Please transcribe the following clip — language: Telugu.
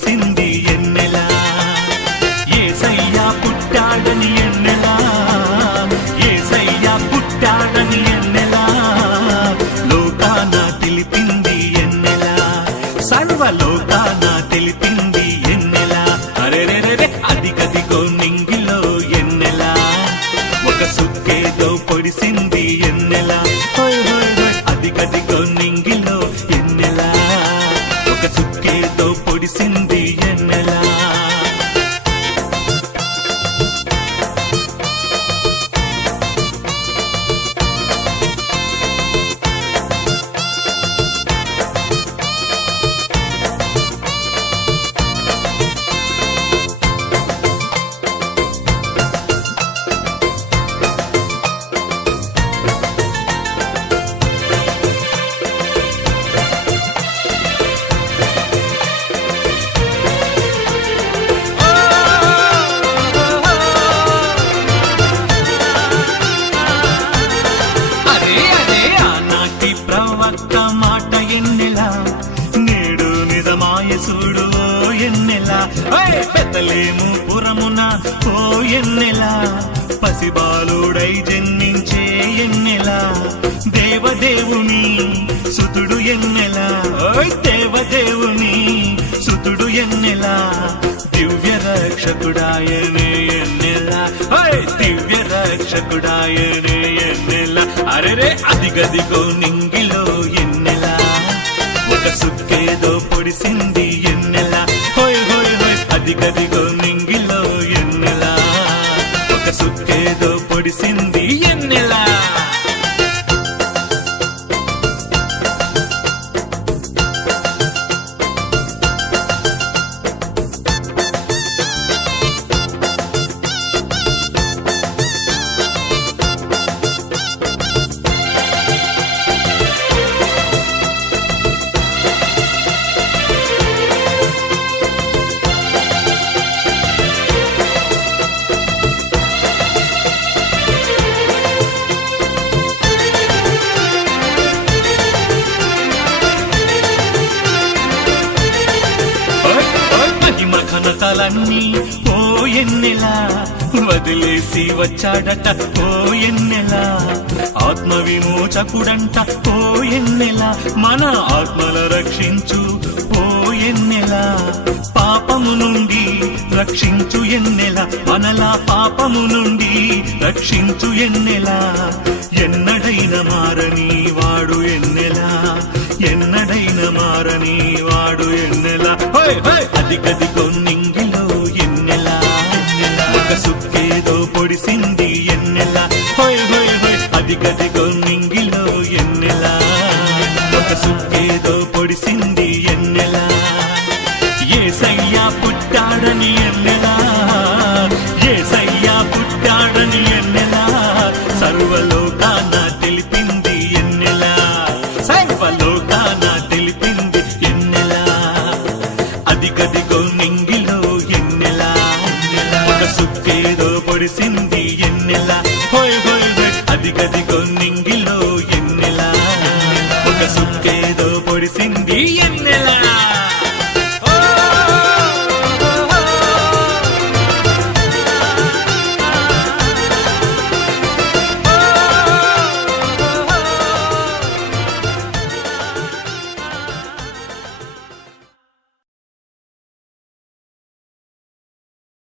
పొడిసింది ఎన్నెలా యేసయ్య పుట్టాడని ఎన్నెలా యేసయ్య పుట్టాడని ఎన్నెలా లోకాన తెలిపింది ఎన్నెలా సర్వలోకాన తెలిపింది ఎన్నెలా అరెరెరెరె అదిగదిగో నింగిలో ఎన్నెలా ఒక సుక్కేదో పొడిసింది ఎన్నెలా అదిగదిగో నింగిలో ఎన్నెలా ఒక సుక్కేదో పొడిసింది ఎన్నెలా ప్రవక్త మాట ఎన్నెలా నేడు నిజమాయ చూడు ఓ ఎన్నెలా బెత్లెహేము పురమున ఓ ఎన్నెలా పసిబాలుడై జన్మించే ఎన్నెలా దేవదేవుని సుతుడు ఎన్నెలా దేవదేవుని సుతుడు ఎన్నెలా దివ్య రక్షకుడాయనే ఎన్నెలా దివ్య రక్షకుడాయనే ఎన్నెలా అరెరే అదిగదిగో నింగిలో ఎన్నెలా ఒక సుక్కేదో పొడిసింది ఎన్నెలా హోయ్ హోయ్ హోయ్ అదిగదిగో నింగిలో ఎన్నెలా ఒక సుక్కేదో పొడిసింది ఎన్నెలా ఘనతలన్నీ ఓ ఎన్నెలా వదిలేసి వచ్చాడట ఓ ఎన్నెలా ఆత్మ విమోచకుడంట ఓ ఎన్నెలా మన ఆత్మల రక్షించు ఓ ఎన్నెలా పాపము నుండి రక్షించు ఎన్నెలా మనలా పాపము నుండి రక్షించు ఎన్నెలా ఎన్నడైన మారని వాడు ఎన్నెలా ఎన్నడైన మారని వాడు ఎన్నెలా అదిగదిగో నింగిలో ఎన్నెలా ఒక సుక్కేదో పొడిసింది ఎన్నెలా హోయ్ హోయ్ హోయ్ అదిగదిగో నింగిలో ఎన్నెలా ఒక సుక్కేదో పొడిసింది ఎన్నెలా యేసయ్య పుట్టాడని ఎన్నెలా యేసయ్య పుట్టాడని ఎన్నెలా సర్వలోకాన తెలిపింది ఎన్నెలా సర్వలోకాన తెలిపింది ఎన్నెలా అదిగదిగో నింగిలో ఎన్నెలా ఒక సుక్కేదో పొడిసింది